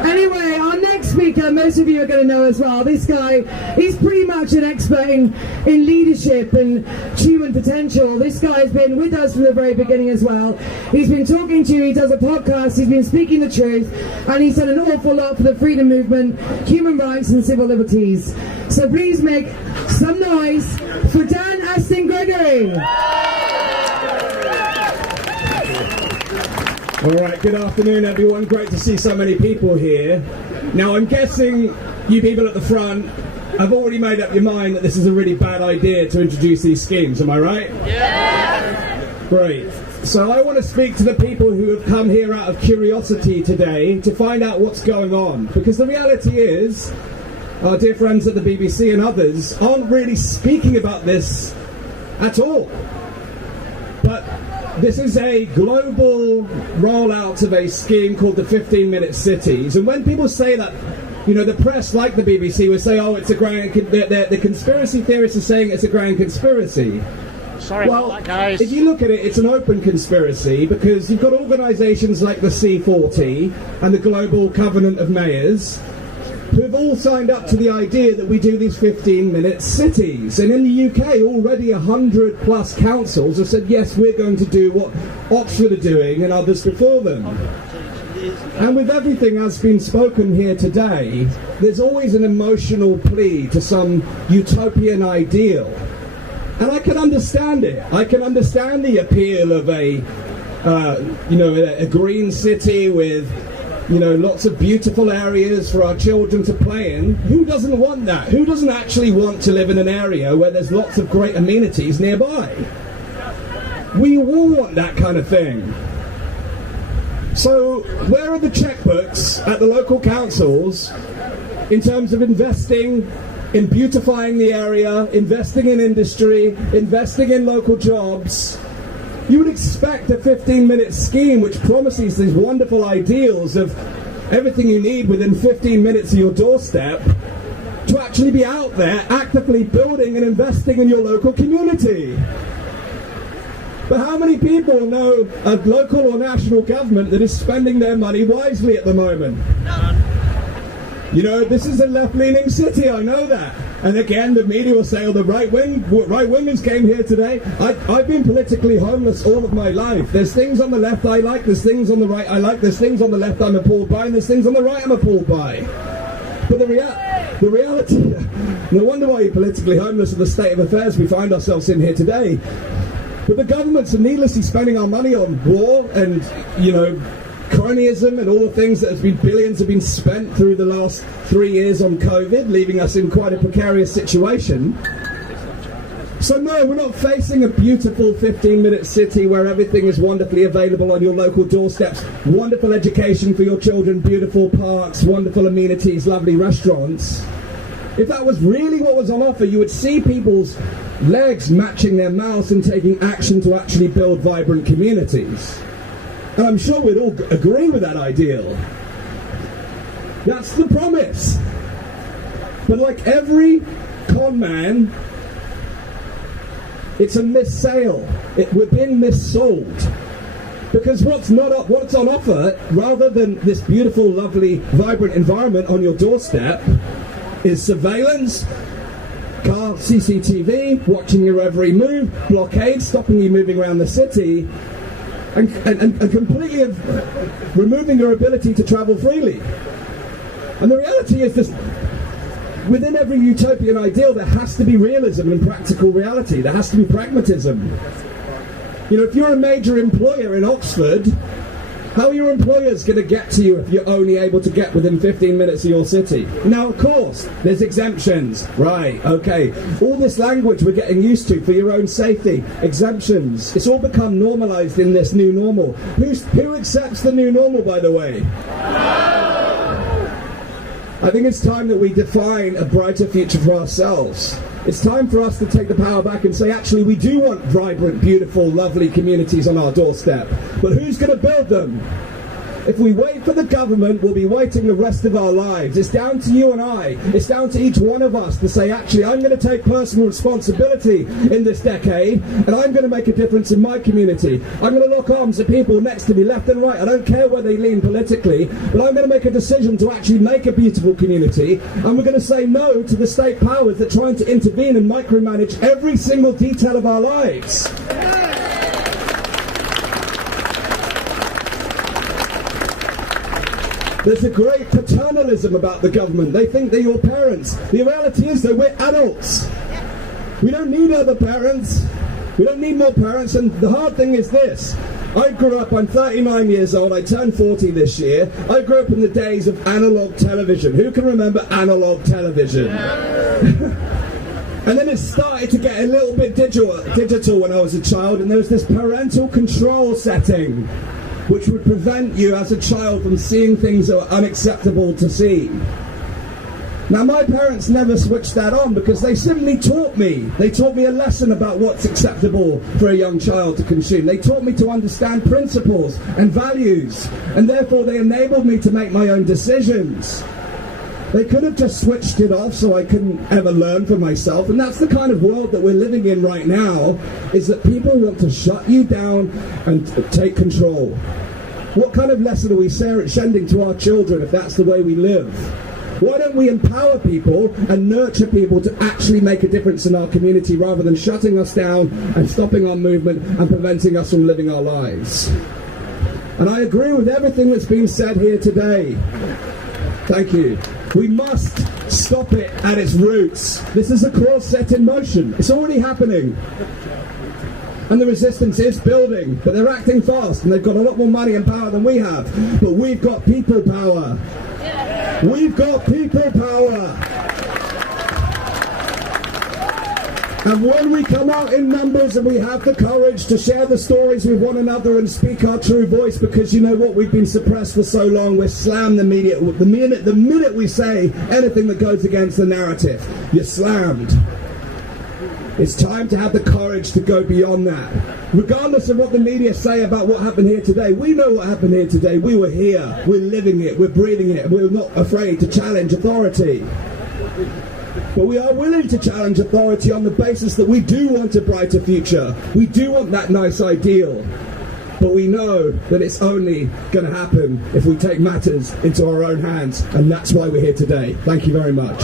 Anyway, our next speaker, most of you are going to know as well. This guy, he's pretty much an expert in leadership and human potential. This guy has been with us from the very beginning as well. He's been talking to you, he does a podcast, he's been speaking the truth, and he's done an awful lot for the freedom movement, human rights and civil liberties. So please make some noise for Dan Astin-Gregory. All right, good afternoon everyone. Great to see so many people here. Now I'm guessing you people at the front have already made up your mind that this is a really bad idea to introduce these schemes, am I right? Yeah! Great. So I want to speak to the people who have come here out of curiosity today to find out what's going on. Because the reality is, our dear friends at the BBC and others aren't really speaking about this at all. But this is a global rollout of a scheme called the 15-minute cities. And when people say that, you know, the press, like the BBC, would say, oh, it's a grand... The conspiracy theorists are saying it's a grand conspiracy. Sorry about that, guys. If you look at it, it's an open conspiracy because you've got organisations like the C40 and the Global Covenant of Mayors who have all signed up to the idea that we do these 15-minute cities. And in the UK, already 100 plus councils have said, yes, we're going to do what Oxford are doing and others before them. And with everything that's been spoken here today, there's always an emotional plea to some utopian ideal. And I can understand it. I can understand the appeal of a green city with, you know, lots of beautiful areas for our children to play in. Who doesn't want that? Who doesn't actually want to live in an area where there's lots of great amenities nearby? We all want that kind of thing. So where are the checkbooks at the local councils in terms of investing in beautifying the area, investing in industry, investing in local jobs? You would expect a 15-minute scheme which promises these wonderful ideals of everything you need within 15 minutes of your doorstep to actually be out there actively building and investing in your local community. But how many people know a local or national government that is spending their money wisely at the moment? You know, this is a left-leaning city, I know that. And again, the media will say, oh, the right-wingers came here today. I've been politically homeless all of my life. There's things on the left I like, there's things on the right I like, there's things on the left I'm appalled by, and there's things on the right I'm appalled by. But the reality, no wonder why you're politically homeless in the state of affairs we find ourselves in here today. But the governments are needlessly spending our money on war and, you know, cronyism and all the things that billions have been spent through the last 3 years on COVID, leaving us in quite a precarious situation. So no, we're not facing a beautiful 15-minute city where everything is wonderfully available on your local doorsteps, wonderful education for your children, beautiful parks, wonderful amenities, lovely restaurants. If that was really what was on offer, you would see people's legs matching their mouths and taking action to actually build vibrant communities. And I'm sure we'd all agree with that ideal. That's the promise. But like every con man, it's a missale. We've been missold. Because what's on offer, rather than this beautiful, lovely, vibrant environment on your doorstep, is surveillance, car CCTV, watching your every move, blockade, stopping you moving around the city, and completely removing your ability to travel freely. And the reality is this, within every utopian ideal there has to be realism and practical reality. There has to be pragmatism. You know, if you're a major employer in Oxford, how are your employers going to get to you if you're only able to get within 15 minutes of your city? Now, of course, there's exemptions. Right, okay. All this language we're getting used to for your own safety. Exemptions. It's all become normalised in this new normal. Who accepts the new normal, by the way? I think it's time that we define a brighter future for ourselves. It's time for us to take the power back and say, actually, we do want vibrant, beautiful, lovely communities on our doorstep. But who's going to build them? If we wait for the government, we'll be waiting the rest of our lives. It's down to you and I. It's down to each one of us to say, actually, I'm going to take personal responsibility in this decade, and I'm going to make a difference in my community. I'm going to lock arms at people next to me, left and right. I don't care where they lean politically, but I'm going to make a decision to actually make a beautiful community, and we're going to say no to the state powers that are trying to intervene and micromanage every single detail of our lives. There's a great paternalism about the government. They think they're your parents. The reality is, though, we're adults. We don't need other parents. We don't need more parents. And the hard thing is this. I grew up, I'm 39 years old, I turned 40 this year. I grew up in the days of analog television. Who can remember analog television? And then it started to get a little bit digital when I was a child, and there was this parental control setting which would prevent you as a child from seeing things that were unacceptable to see. Now, my parents never switched that on because they simply taught me. They taught me a lesson about what's acceptable for a young child to consume. They taught me to understand principles and values, and therefore they enabled me to make my own decisions. They could have just switched it off so I couldn't ever learn for myself, and that's the kind of world that we're living in right now, is that people want to shut you down and take control. What kind of lesson are we sending to our children if that's the way we live? Why don't we empower people and nurture people to actually make a difference in our community rather than shutting us down and stopping our movement and preventing us from living our lives? And I agree with everything that's been said here today. Thank you. We must stop it at its roots. This is a course set in motion. It's already happening. And the resistance is building, but they're acting fast and they've got a lot more money and power than we have. But we've got people power. We've got people power. And when we come out in numbers and we have the courage to share the stories with one another and speak our true voice, because you know what, we've been suppressed for so long, we're slammed the media. The minute we say anything that goes against the narrative, you're slammed. It's time to have the courage to go beyond that. Regardless of what the media say about what happened here today, we know what happened here today. We were here, we're living it, we're breathing it, and we're not afraid to challenge authority. But we are willing to challenge authority on the basis that we do want a brighter future. We do want that nice ideal. But we know that it's only going to happen if we take matters into our own hands. And that's why we're here today. Thank you very much.